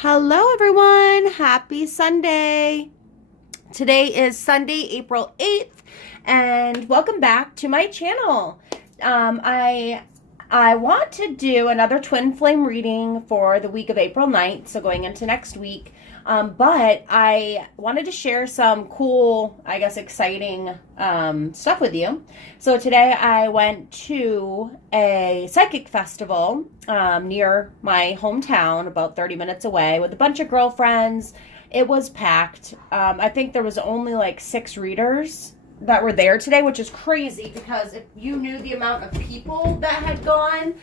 Hello, everyone. Happy Sunday. Today is Sunday, April 8th, and welcome back to my channel. I want to do another twin flame reading for the week of April 9th, so going into next week. But I wanted to share some cool, I guess, exciting stuff with you. So today I went to a psychic festival near my hometown, about 30 minutes away, with a bunch of girlfriends. It was packed. I think there was only like 6 readers that were there today, which is crazy because if you knew the amount of people that had gone,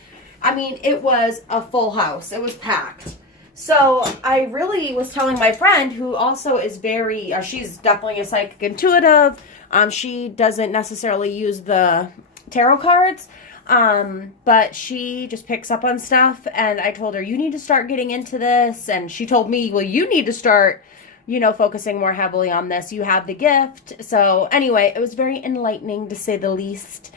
I mean, it was a full house. It was packed. So I really was telling my friend, who also is very, she's definitely a psychic intuitive. She doesn't necessarily use the tarot cards, but she just picks up on stuff. And I told her, you need to start getting into this. And she told me, well, you need to start, focusing more heavily on this. You have the gift. So anyway, it was very enlightening to say the least.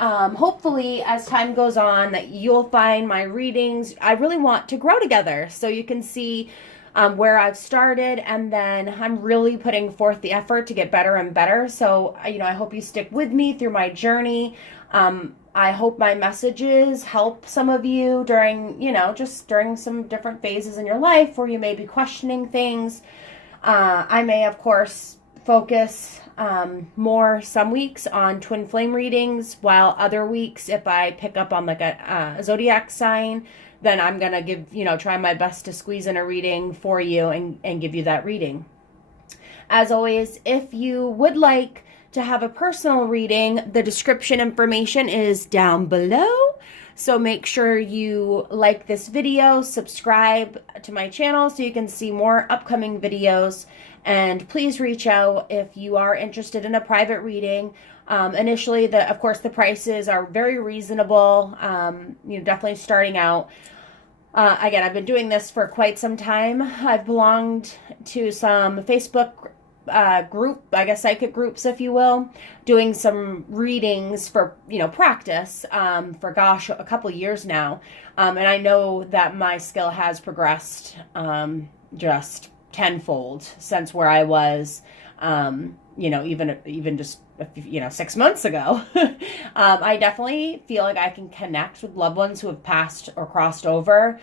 Hopefully as time goes on that you'll find my readings. I really want to grow together so you can see where I've started, and then I'm really putting forth the effort to get better and better. So, I hope you stick with me through my journey. I hope my messages help some of you during, just during some different phases in your life where you may be questioning things. I may, of course, focus more some weeks on twin flame readings, while other weeks, if I pick up on like a zodiac sign, then I'm going to try my best to squeeze in a reading for you and give you that reading. As always, if you would like to have a personal reading, the description information is down below. So make sure you like this video, subscribe to my channel so you can see more upcoming videos, and please reach out if you are interested in a private reading. Initially, of course, the prices are very reasonable, definitely starting out. Again, I've been doing this for quite some time. I've belonged to some Facebook group, I guess psychic groups, if you will, doing some readings for, practice for, a couple years now. And I know that my skill has progressed just tenfold since where I was, even just 6 months ago. I definitely feel like I can connect with loved ones who have passed or crossed over.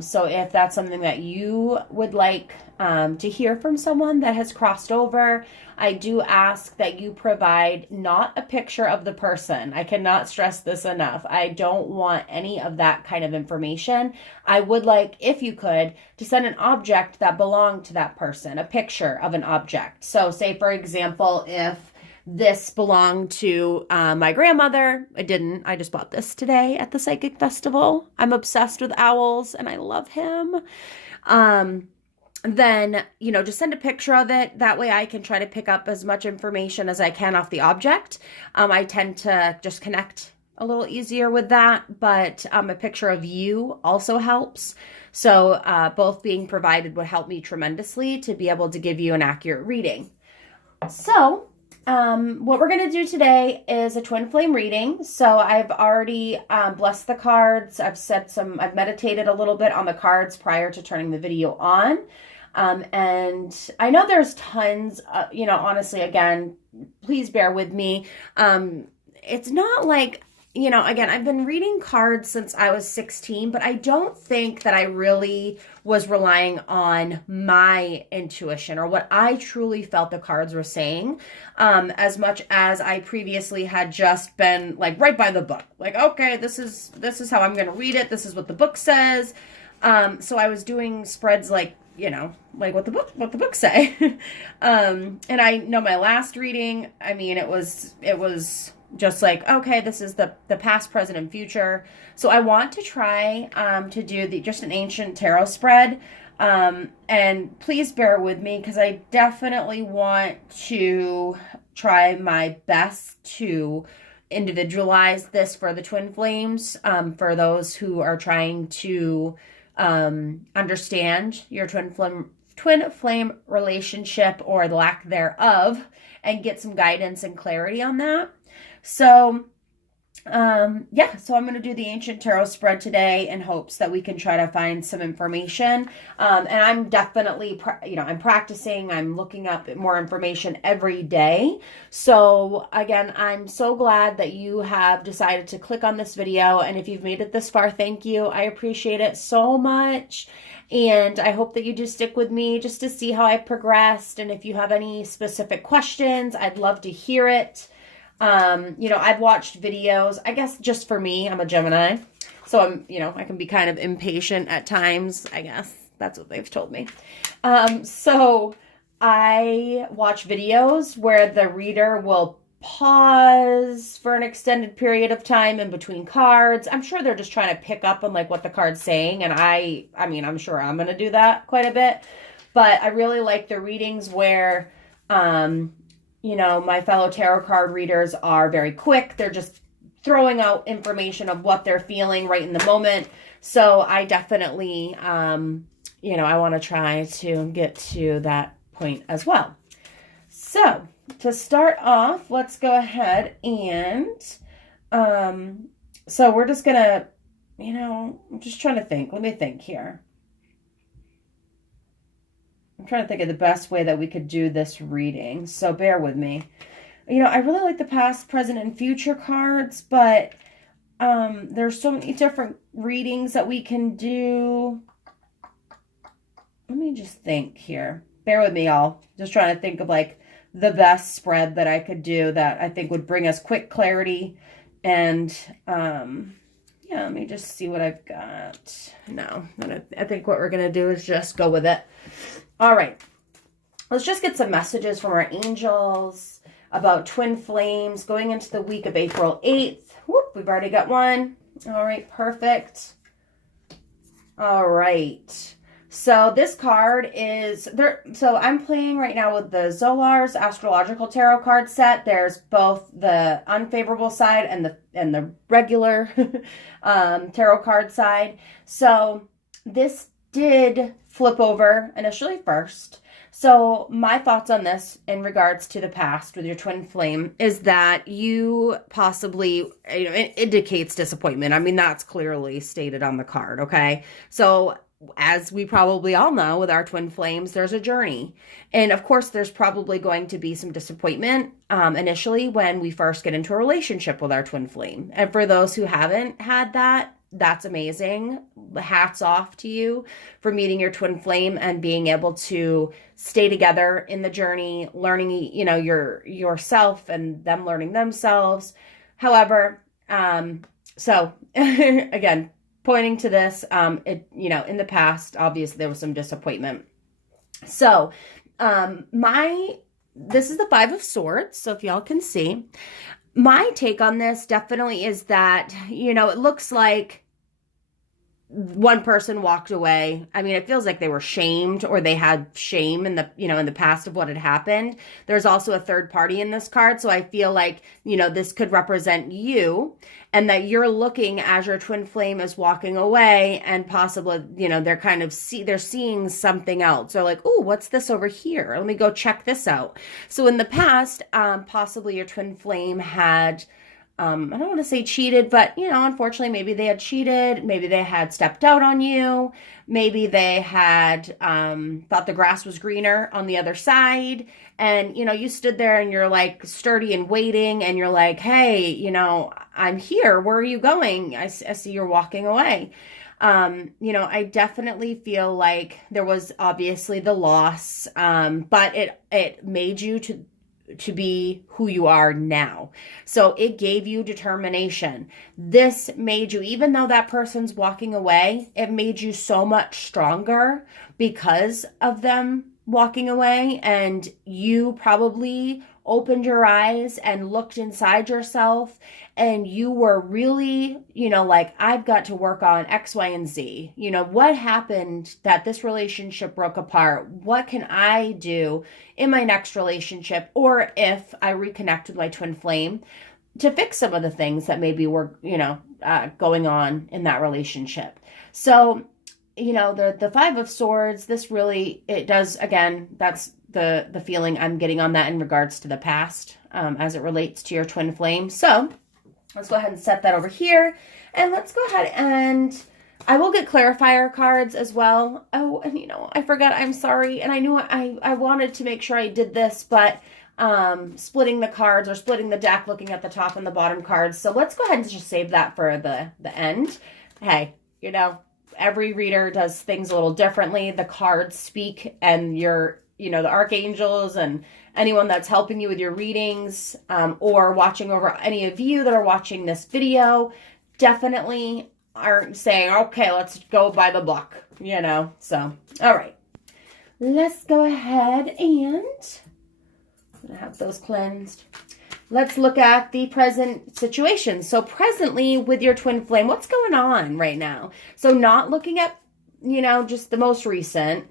So if that's something that you would like to hear from someone that has crossed over, I do ask that you provide not a picture of the person. I cannot stress this enough. I don't want any of that kind of information. I would like, if you could, to send an object that belonged to that person, a picture of an object. So say, for example, if this belonged to my grandmother. It didn't. I just bought this today at the psychic festival. I'm obsessed with owls and I love him. Then, just send a picture of it. That way I can try to pick up as much information as I can off the object. I tend to just connect a little easier with that, but a picture of you also helps. So both being provided would help me tremendously to be able to give you an accurate reading. So what we're going to do today is a twin flame reading. So I've already blessed the cards. I've meditated a little bit on the cards prior to turning the video on. And I know there's tons, honestly, again, please bear with me. It's not like, again, I've been reading cards since I was 16, but I don't think that I really was relying on my intuition or what I truly felt the cards were saying, as much as I previously had just been like right by the book. Like, okay, this is how I'm going to read it. This is what the book says. So I was doing spreads like what the books say. And I know my last reading, I mean, it was just like, okay, this is the past, present, and future. So I want to try to do just an ancient tarot spread. And please bear with me because I definitely want to try my best to individualize this for the twin flames, for those who are trying to understand your twin flame relationship or the lack thereof, and get some guidance and clarity on that. So Yeah, so I'm going to do the Ancient Tarot spread today in hopes that we can try to find some information. And I'm definitely, I'm practicing, I'm looking up more information every day. So again, I'm so glad that you have decided to click on this video. And if you've made it this far, thank you. I appreciate it so much. And I hope that you do stick with me just to see how I progressed. And if you have any specific questions, I'd love to hear it. I've watched videos, I guess just for me, I'm a Gemini, so I can be kind of impatient at times, I guess. That's what they've told me. So I watch videos where the reader will pause for an extended period of time in between cards. I'm sure they're just trying to pick up on like what the card's saying. And I'm sure I'm going to do that quite a bit, but I really like the readings where, my fellow tarot card readers are very quick. They're just throwing out information of what they're feeling right in the moment. So I definitely, I want to try to get to that point as well. So to start off, let's go ahead and, so we're just going to, I'm just trying to think. Let me think here. I'm trying to think of the best way that we could do this reading, so bear with me. I really like the past, present, and future cards, but there's so many different readings that we can do. Let me just think here. Bear with me, y'all. Just trying to think of like the best spread that I could do that I think would bring us quick clarity. And let me just see what I've got. No, I think what we're going to do is just go with it. All right, let's just get some messages from our angels about twin flames going into the week of April 8th. Whoop, we've already got one. All right, perfect. All right, so this card is there. So I'm playing right now with the Zolar's Astrological Tarot card set. There's both the unfavorable side and the regular tarot card side. So this did flip over initially first. So my thoughts on this in regards to the past with your twin flame is that you possibly, it indicates disappointment. I mean, that's clearly stated on the card, okay? So as we probably all know with our twin flames, there's a journey. And of course, there's probably going to be some disappointment initially when we first get into a relationship with our twin flame. And for those who haven't had that, that's amazing. Hats off to you for meeting your twin flame and being able to stay together in the journey, learning, yourself and them learning themselves. However, so again, pointing to this, in the past, obviously there was some disappointment. So, this is the Five of Swords. So if y'all can see, my take on this definitely is that, it looks like one person walked away. I mean, it feels like they were shamed or they had shame in the past of what had happened. There's also a third party in this card. So I feel like, this could represent you and that you're looking as your twin flame is walking away and possibly, they're kind of they're seeing something else. They're like, oh, what's this over here? Let me go check this out. So in the past, possibly your twin flame had, I don't want to say cheated, but, unfortunately, maybe they had cheated. Maybe they had stepped out on you. Maybe they had thought the grass was greener on the other side. And, you stood there and you're like sturdy and waiting and you're like, hey, I'm here. Where are you going? I see you're walking away. I definitely feel like there was obviously the loss, but it made you to be who you are now. So it gave you determination. This made you, even though that person's walking away, it made you so much stronger because of them walking away. And you probably opened your eyes and looked inside yourself and you were really, like, I've got to work on X, Y, and Z. What happened that this relationship broke apart? What can I do in my next relationship? Or if I reconnect with my twin flame to fix some of the things that maybe were, going on in that relationship. So, the Five of Swords, this really, it does, again, that's the feeling I'm getting on that in regards to the past, as it relates to your twin flame. So Let's go ahead and set that over here. And let's go ahead and I will get clarifier cards as well. Oh, and I forgot. I'm sorry. And I knew I wanted to make sure I did this, but splitting the cards or splitting the deck, looking at the top and the bottom cards. So let's go ahead and just save that for the end. Hey, every reader does things a little differently. The cards speak, and the archangels and anyone that's helping you with your readings, or watching over, any of you that are watching this video definitely aren't saying, okay, let's go by the book, So, all right. Let's go ahead and I'm gonna have those cleansed. Let's look at the present situation. So presently with your twin flame, what's going on right now? So not looking at, just the most recent.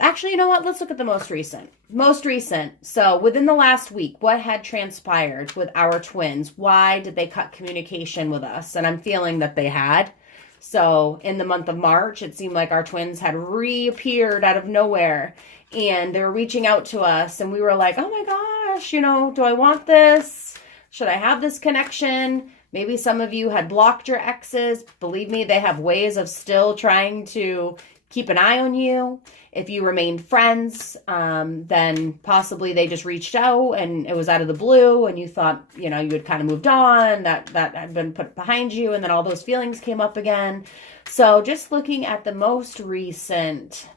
Actually, you know what? Let's look at the most recent. Most recent. So within the last week, what had transpired with our twins? Why did they cut communication with us? And I'm feeling that they had. So in the month of March, it seemed like our twins had reappeared out of nowhere. And they were reaching out to us. And we were like, oh my gosh, do I want this? Should I have this connection? Maybe some of you had blocked your exes. Believe me, they have ways of still trying to keep an eye on you. If you remained friends, then possibly they just reached out and it was out of the blue and you thought, you had kind of moved on, that had been put behind you, and then all those feelings came up again. So just looking at the most recent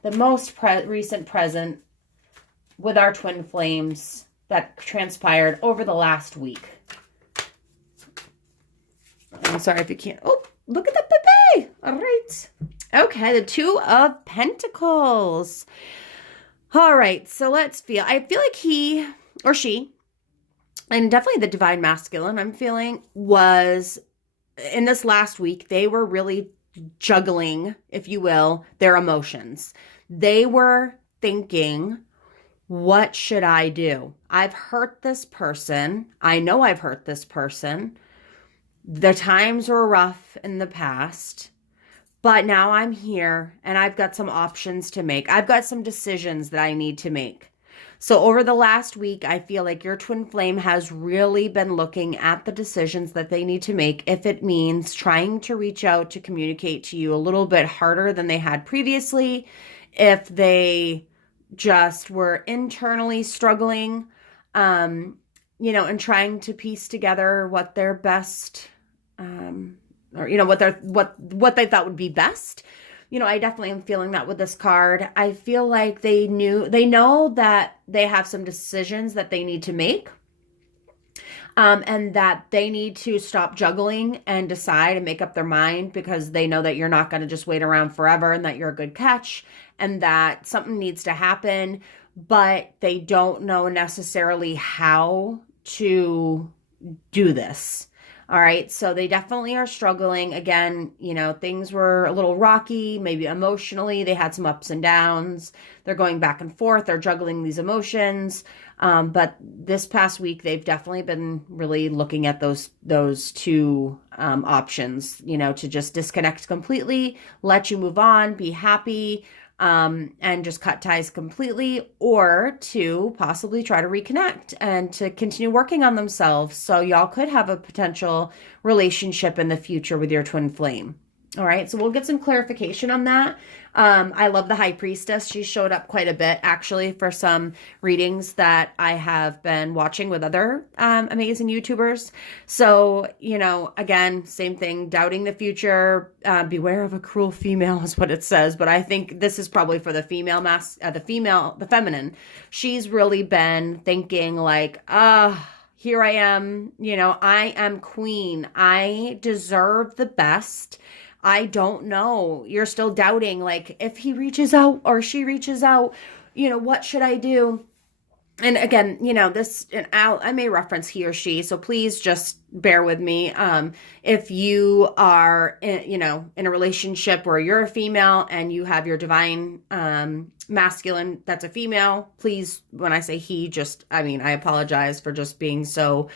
present with our twin flames that transpired over the last week. I'm sorry if you can't. Oh, look at the Pepe. All right. Okay, the Two of Pentacles. All right, so let's feel. I feel like he or she, and definitely the Divine Masculine, I'm feeling, was in this last week, they were really juggling, if you will, their emotions. They were thinking, what should I do? I've hurt this person. I know I've hurt this person. The times were rough in the past. But now I'm here and I've got some options to make. I've got some decisions that I need to make. So over the last week, I feel like your twin flame has really been looking at the decisions that they need to make. If it means trying to reach out to communicate to you a little bit harder than they had previously, if they just were internally struggling, and trying to piece together what their best, or what they thought would be best. I definitely am feeling that with this card. I feel like they know that they have some decisions that they need to make, and that they need to stop juggling and decide and make up their mind, because they know that you're not going to just wait around forever and that you're a good catch and that something needs to happen, but they don't know necessarily how to do this. All right, so they definitely are struggling. Again, things were a little rocky, maybe emotionally. They had some ups and downs. They're going back and forth. They're juggling these emotions. But this past week, they've definitely been really looking at those two options, to just disconnect completely, let you move on, be happy, and just cut ties completely, or to possibly try to reconnect and to continue working on themselves. So y'all could have a potential relationship in the future with your twin flame. All right, so we'll get some clarification on that. I love the High Priestess. She showed up quite a bit, actually, for some readings that I have been watching with other amazing YouTubers. So, again, same thing, doubting the future, beware of a cruel female is what it says. But I think this is probably for the female, the feminine. She's really been thinking like, here I am, I am queen. I deserve the best. I don't know. You're still doubting, like, if he reaches out or she reaches out, what should I do? And again, this, and I may reference he or she, so please just bear with me. If you are, in a relationship where you're a female and you have your divine masculine that's a female, please, when I say he, I apologize for just being so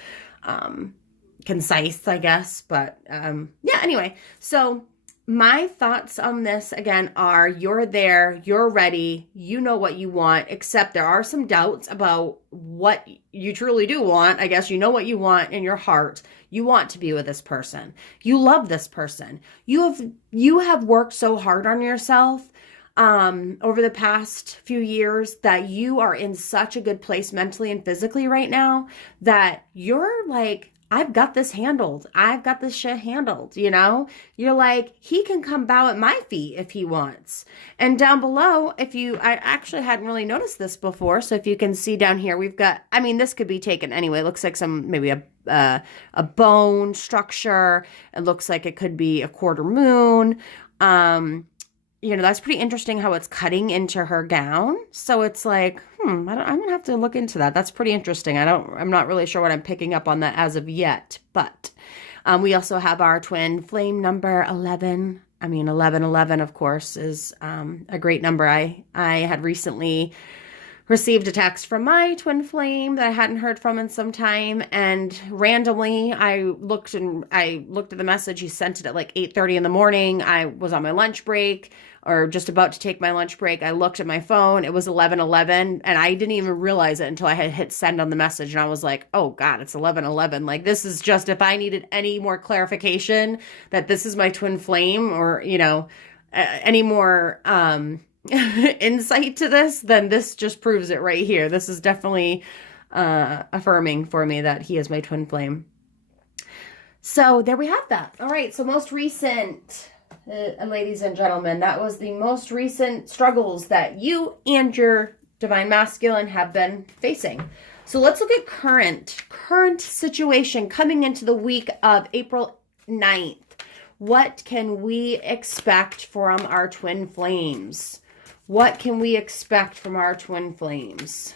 concise, I guess. But yeah, anyway, so My thoughts on this again are you're there, you're ready, you know what you want, except there are some doubts about what you truly do want. I guess you know what you want in your heart. You want to be with this person. You love this person. You have worked so hard on yourself over the past few years that you are in such a good place mentally and physically right now that you're like, I've got this handled. I've got this shit handled, you know? You're like, he can come bow at my feet if he wants. And down below, I actually hadn't really noticed this before. So if you can see down here, we've got, I mean, this could be taken anyway. It looks like maybe a bone structure. It looks like it could be a quarter moon. That's pretty interesting how it's cutting into her gown. So it's like, I'm gonna have to look into that. That's pretty interesting. I'm not really sure what I'm picking up on that as of yet, but we also have our twin flame number 11. I mean, 1111, of course, is a great number. I had recently received a text from my twin flame that I hadn't heard from in some time, and randomly I looked at the message. He sent it at like 8:30 in the morning. I was on my lunch break or just about to take my lunch break. I looked at my phone. It was 11:11, and I didn't even realize it until I had hit send on the message, and I was like, oh God, it's 11:11. Like, this is just, if I needed any more clarification that this is my twin flame, or, any more insight to this, then this just proves it right here. This is definitely affirming for me that he is my twin flame. So there we have that. All right, so most recent, ladies and gentlemen, that was the most recent struggles that you and your divine masculine have been facing. So let's look at current situation coming into the week of April 9th. What can we expect from our twin flames? What can we expect from our twin flames?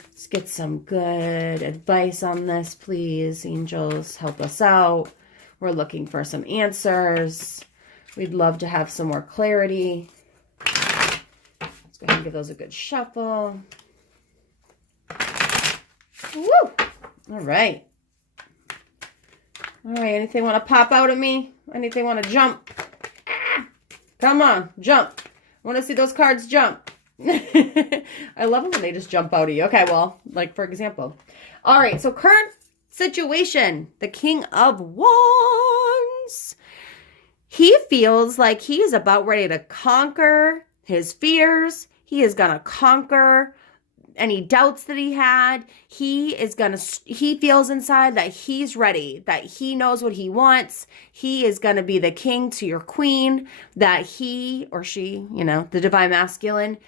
Let's get some good advice on this, please. Angels, help us out. We're looking for some answers. We'd love to have some more clarity. Let's go ahead and give those a good shuffle. Woo! All right. All right, anything want to pop out at me? Anything want to jump? Come on, jump. I want to see those cards jump. I love them when they just jump out of you. Okay, well, like for example. All right, so current situation, the King of Wands. He feels like he is about ready to conquer his fears. He is going to conquer any doubts that he had. He feels inside that he's ready, that he knows what he wants. He is going to be the king to your queen, that he or she, the divine masculine,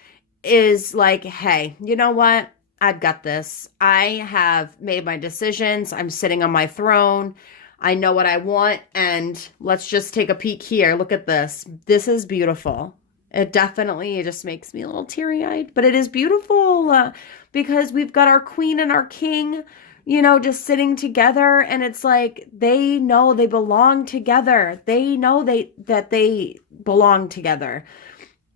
is like, hey, you know what? I've got this. I have made my decisions. I'm sitting on my throne. I know what I want. And let's just take a peek here. Look at this. This is beautiful. It just makes me a little teary-eyed, but it is beautiful because we've got our queen and our king, just sitting together, and it's like they know they belong together. They know that they belong together.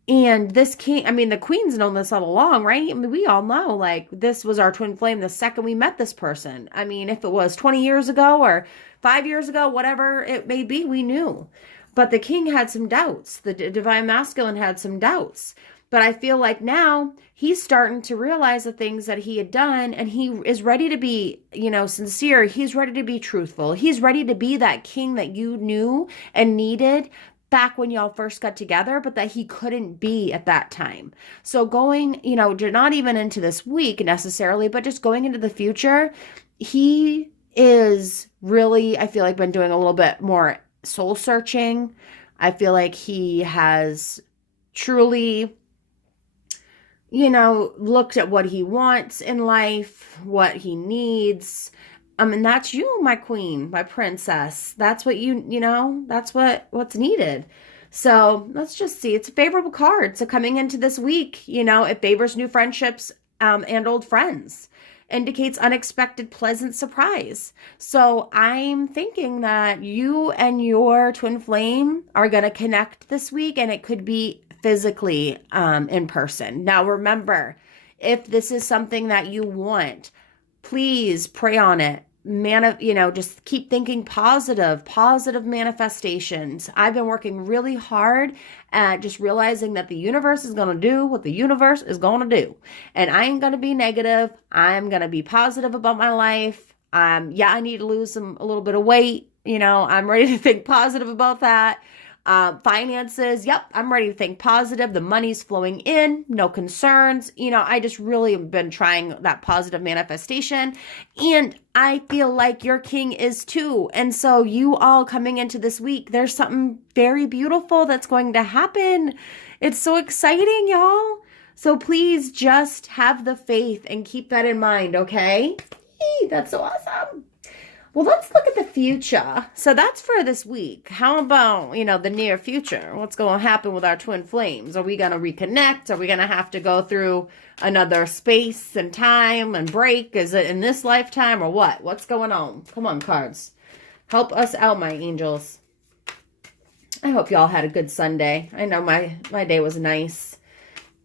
And this king, the queen's known this all along, right? We all know, like, this was our twin flame the second we met this person. If it was 20 years ago or 5 years ago, whatever it may be, we knew. But the king had some doubts. The divine masculine had some doubts. But I feel like now he's starting to realize the things that he had done, and he is ready to be, sincere. He's ready to be truthful. He's ready to be that king that you knew and needed back when y'all first got together, but that he couldn't be at that time. So going, not even into this week necessarily, but just going into the future, he is really, I feel like, been doing a little bit more soul searching. I feel like he has truly, looked at what he wants in life, what he needs. And that's you, my queen, my princess. That's what that's what's needed. So let's just see. It's a favorable card. So coming into this week, it favors new friendships and old friends. Indicates unexpected pleasant surprise. So I'm thinking that you and your twin flame are going to connect this week, and it could be physically in person. Now remember, if this is something that you want, please pray on it. just keep thinking positive manifestations. I've been working really hard at just realizing that the universe is going to do what the universe is going to do. And I ain't going to be negative. I'm going to be positive about my life. I need to lose a little bit of weight. I'm ready to think positive about that. Finances, yep, I'm ready to think positive. The money's flowing in, no concerns. I just really have been trying that positive manifestation, and I feel like your king is too. And so you all coming into this week, there's something very beautiful that's going to happen. It's so exciting, y'all. So please just have the faith and keep that in mind, okay? Yay, that's so awesome. Well, let's look at the future. So that's for this week. How about, the near future? What's going to happen with our twin flames? Are we going to reconnect? Are we going to have to go through another space and time and break? Is it in this lifetime or what? What's going on? Come on, cards. Help us out, my angels. I hope y'all had a good Sunday. I know my day was nice.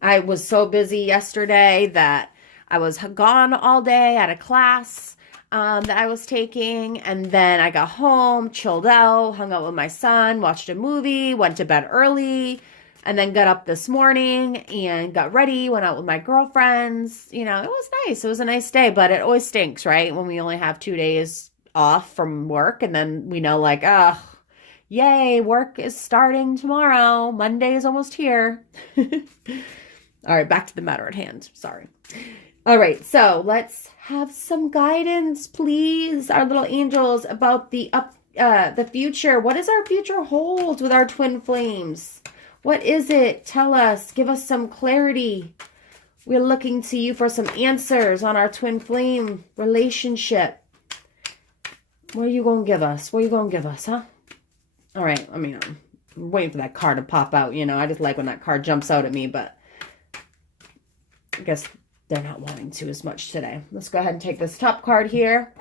I was so busy yesterday that I was gone all day at a class that I was taking, and then I got home, chilled out, hung out with my son, watched a movie, went to bed early, and then got up this morning and got ready, went out with my girlfriends. It was nice. It was a nice day, but it always stinks, right? When we only have 2 days off from work, and then we know yay, work is starting tomorrow. Monday is almost here. All right, back to the matter at hand. Sorry. All right, so let's have some guidance, please, our little angels, about the future. What does our future hold with our twin flames? What is it? Tell us. Give us some clarity. We're looking to you for some answers on our twin flame relationship. What are you going to give us? What are you going to give us, huh? All right, I'm waiting for that card to pop out. I just like when that card jumps out at me, but I guess they're not wanting to as much today. Let's go ahead and take this top card here.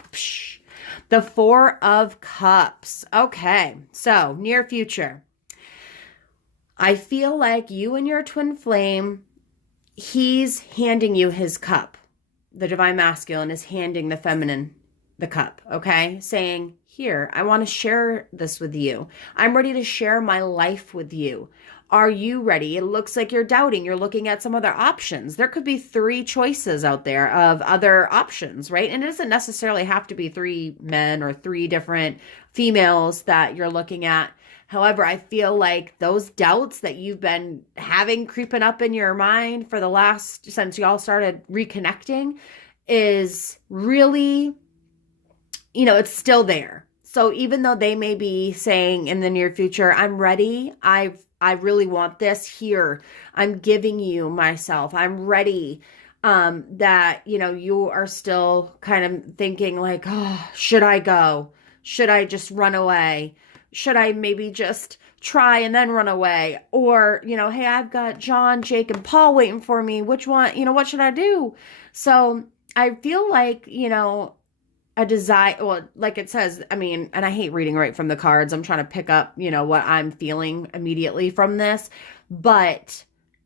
The Four of Cups. Okay, so near future. I feel like you and your twin flame, he's handing you his cup. The divine masculine is handing the feminine the cup, okay? Saying, here, I want to share this with you. I'm ready to share my life with you. Are you ready? It looks like you're doubting. You're looking at some other options. There could be 3 choices out there of other options, right? And it doesn't necessarily have to be 3 men or 3 different females that you're looking at. However, I feel like those doubts that you've been having creeping up in your mind for since y'all started reconnecting is really, it's still there. So even though they may be saying in the near future, I'm ready, I really want this here. I'm giving you myself. I'm ready. That, you are still kind of thinking like, oh, should I go? Should I just run away? Should I maybe just try and then run away? Or, hey, I've got John, Jake, and Paul waiting for me. Which one, what should I do? So I feel like, a desire, well, like it says, and I hate reading right from the cards. I'm trying to pick up, what I'm feeling immediately from this, but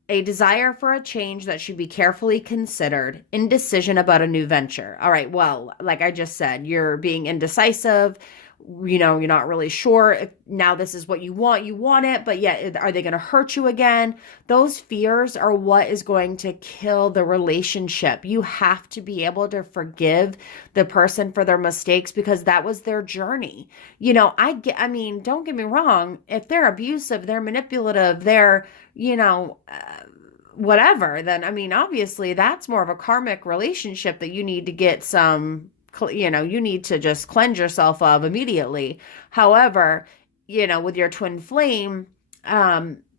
a desire for a change that should be carefully considered, indecision about a new venture. All right, well, like I just said, you're being indecisive. You're not really sure if now this is what you want it, but yet are they going to hurt you again? Those fears are what is going to kill the relationship. You have to be able to forgive the person for their mistakes because that was their journey. Don't get me wrong. If they're abusive, they're manipulative, they're, whatever, then, obviously that's more of a karmic relationship that you need to get some, you need to just cleanse yourself of immediately. However, with your twin flame,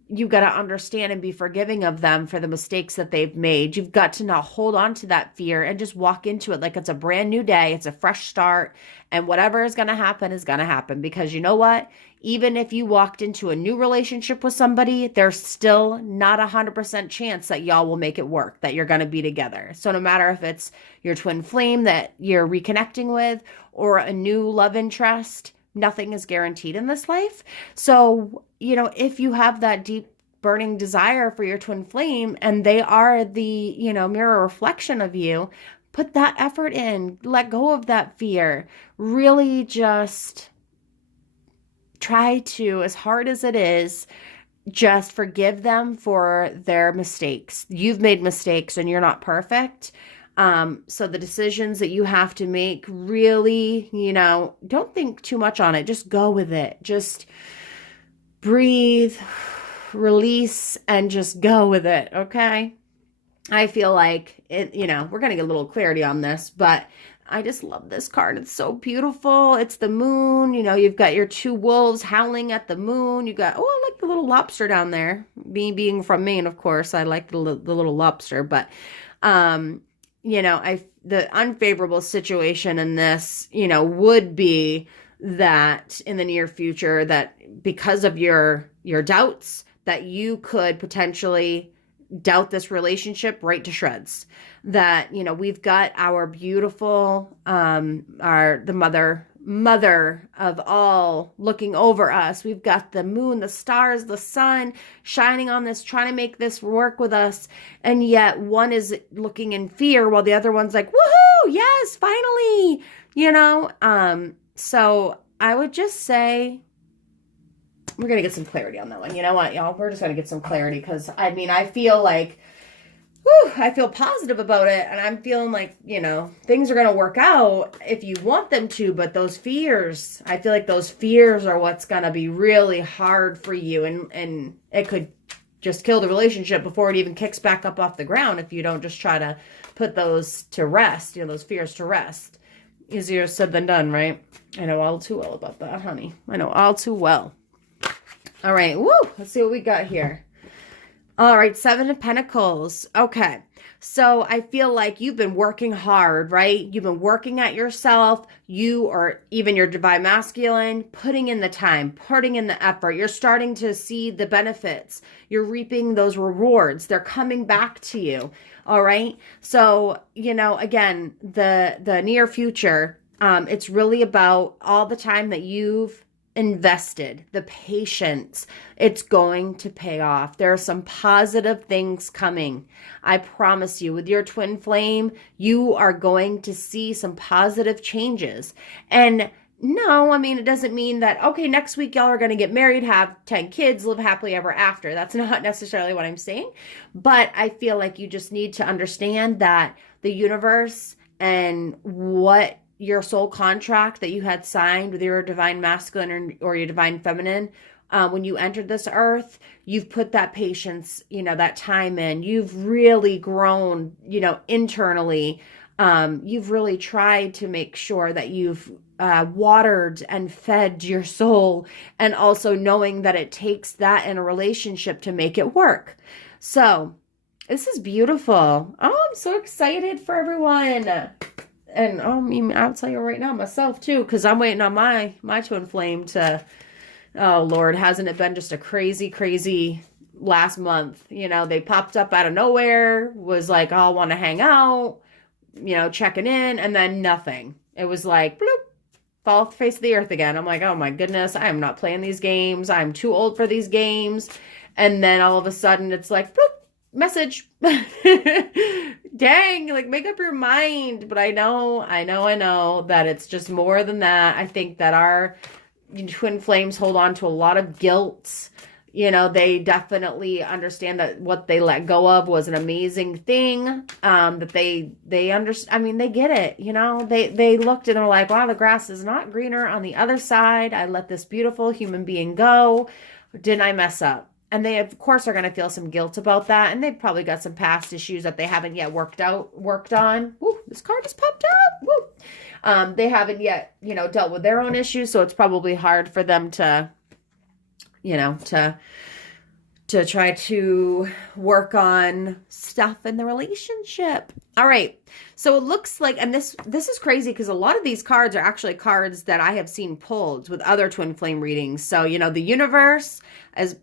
you got to understand and be forgiving of them for the mistakes that they've made. You've got to not hold on to that fear and just walk into it like it's a brand new day. It's a fresh start, and whatever is going to happen is going to happen, because you know what? Even if you walked into a new relationship with somebody, there's still not 100% chance that y'all will make it work, that you're going to be together. So no matter if it's your twin flame that you're reconnecting with or a new love interest, nothing is guaranteed in this life. So, if you have that deep burning desire for your twin flame and they are the, mirror reflection of you, Put that effort in. Let go of that fear. Really just try to, as hard as it is, just forgive them for their mistakes. You've made mistakes and you're not perfect. So the decisions that you have to make, really, don't think too much on it. Just go with it. Just breathe, release, and just go with it. Okay. I feel like we're going to get a little clarity on this, but I just love this card. It's so beautiful. It's the moon. You've got your two wolves howling at the moon. You got, I like the little lobster down there. Me being from Maine, of course, I like the little lobster. But, the unfavorable situation in this, would be that in the near future, that because of your doubts, that you could potentially doubt this relationship right to shreds. That, we've got our beautiful, the mother of all looking over us. We've got the moon, the stars, the sun shining on this, trying to make this work with us. And yet one is looking in fear while the other one's like, woohoo, yes, finally, so I would just say, we're going to get some clarity on that one. You know what, y'all? We're just going to get some clarity because, I feel like, I feel positive about it. And I'm feeling like, things are going to work out if you want them to. But those fears, I feel like those fears are what's going to be really hard for you. And it could just kill the relationship before it even kicks back up off the ground if you don't just try to put those to rest, those fears to rest. Easier said than done, right? I know all too well about that, honey. I know all too well. All right, woo, let's see what we got here. All right, 7 of Pentacles. Okay, so I feel like you've been working hard, right? You've been working at yourself. You or even your divine masculine, putting in the time, putting in the effort. You're starting to see the benefits. You're reaping those rewards. They're coming back to you, all right? So, again, the near future, it's really about all the time that you've invested, the patience. It's going to pay off. There are some positive things coming. I promise you, with your twin flame, you are going to see some positive changes. And no, it doesn't mean that, okay, next week y'all are going to get married, have 10 kids, live happily ever after. That's not necessarily what I'm saying. But I feel like you just need to understand that the universe and what your soul contract that you had signed with your divine masculine or your divine feminine, when you entered this earth, you've put that patience, that time in. You've really grown, internally. You've really tried to make sure that you've watered and fed your soul, and also knowing that it takes that in a relationship to make it work. So this is beautiful. Oh, I'm so excited for everyone. And I'll tell you right now, myself too, because I'm waiting on my twin flame to, oh Lord, hasn't it been just a crazy, crazy last month? They popped up out of nowhere, was like, oh, I want to hang out, checking in, and then nothing. It was like, bloop, fall off the face of the earth again. I'm like, oh my goodness, I am not playing these games. I'm too old for these games. And then all of a sudden it's like, bloop, message. Dang, like make up your mind. But I know that it's just more than that. I think that our twin flames hold on to a lot of guilt. They definitely understand that what they let go of was an amazing thing. That they understand. They get it. They looked and they're like, wow, the grass is not greener on the other side. I let this beautiful human being go. Didn't I mess up? And they, of course, are going to feel some guilt about that. And they've probably got some past issues that they haven't yet worked on. Woo, this card just popped up. Woo. They haven't yet, dealt with their own issues. So it's probably hard for them to, to try to work on stuff in the relationship. All right. So it looks like, and this is crazy because a lot of these cards are actually cards that I have seen pulled with other twin flame readings. So, the universe, as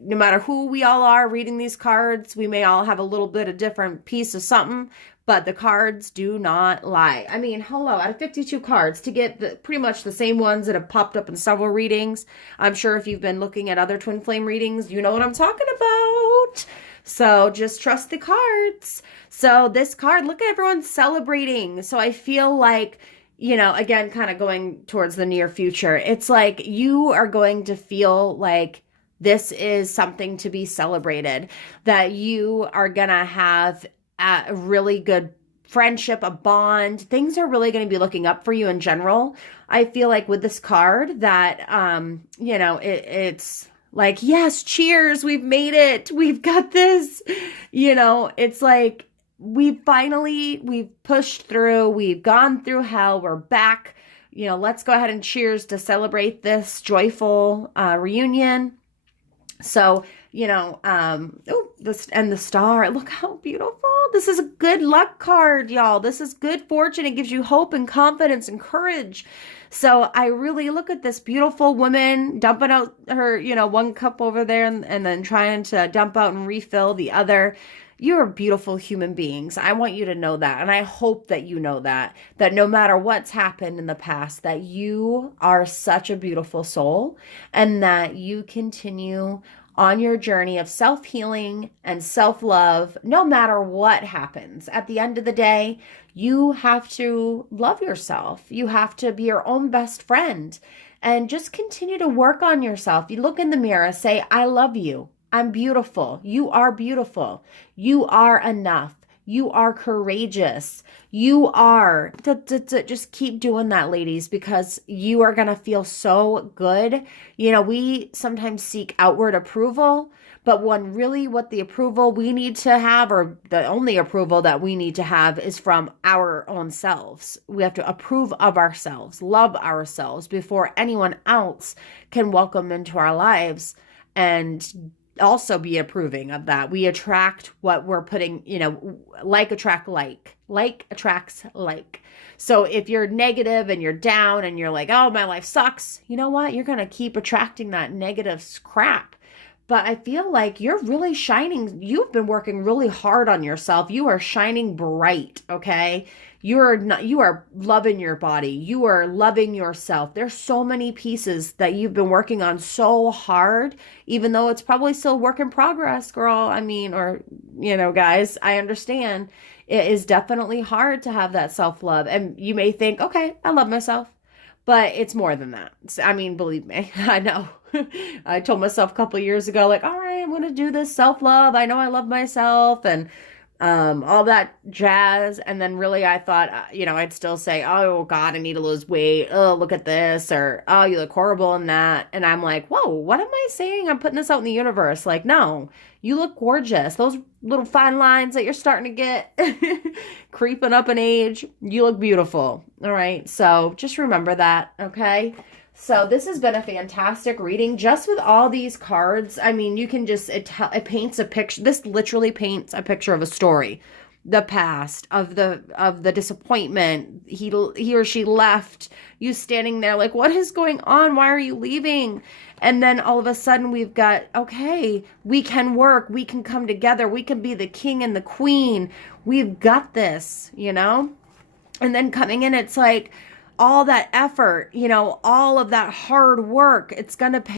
no matter who we all are reading these cards, we may all have a little bit of different piece of something, but the cards do not lie. Hello, out of 52 cards to get pretty much the same ones that have popped up in several readings. I'm sure if you've been looking at other twin flame readings, you know what I'm talking about. So just trust the cards. So this card, look at everyone celebrating. So I feel like, again, kind of going towards the near future, it's like you are going to feel like this is something to be celebrated, that you are going to have a really good friendship, a bond. Things are really going to be looking up for you in general. I feel like with this card that, it's like, yes, cheers, we've made it. We've got this. It's like we've pushed through. We've gone through hell. We're back. Let's go ahead and cheers to celebrate this joyful reunion. So, this and the star, look how beautiful. This is a good luck card, y'all. This is good fortune. It gives you hope and confidence and courage. So I really look at this beautiful woman dumping out her, one cup over there and then trying to dump out and refill the other. You're beautiful human beings. I want you to know that. And I hope that you know that no matter what's happened in the past, that you are such a beautiful soul and that you continue on your journey of self-healing and self-love, no matter what happens. At the end of the day, you have to love yourself. You have to be your own best friend and just continue to work on yourself. You look in the mirror, say, I love you. I'm beautiful. You are beautiful. You are enough. You are courageous. You are. Just keep doing that, ladies, because you are going to feel so good. We sometimes seek outward approval, but what the approval we need to have, or the only approval that we need to have, is from our own selves. We have to approve of ourselves, love ourselves before anyone else can welcome into our lives and also be approving of that. We attract what we're putting, like attract like attracts like. So if you're negative and you're down and you're like, oh, my life sucks, you know what? You're going to keep attracting that negative crap. But I feel like you're really shining. You've been working really hard on yourself. You are shining bright, okay? You are loving your body. You are loving yourself. There's so many pieces that you've been working on so hard, even though it's probably still work in progress, girl. Guys, I understand. It is definitely hard to have that self-love. And you may think, okay, I love myself. But it's more than that. Believe me, I know. I told myself a couple of years ago, like, all right, I'm going to do this self-love. I know I love myself and all that jazz. And then really I thought, I'd still say, oh, God, I need to lose weight. Oh, look at this. Or, oh, you look horrible in that. And I'm like, whoa, what am I saying? I'm putting this out in the universe. Like, no, you look gorgeous. Those little fine lines that you're starting to get creeping up in age, you look beautiful. All right. So just remember that. Okay. So this has been a fantastic reading just with all these cards. You can just, it paints a picture. This literally paints a picture of a story, the past of the disappointment. He or she left, you standing there like, what is going on? Why are you leaving? And then all of a sudden we've got, okay, we can work. We can come together. We can be the king and the queen. We've got this, And then coming in, it's like, all that effort, all of that hard work, it's going to pay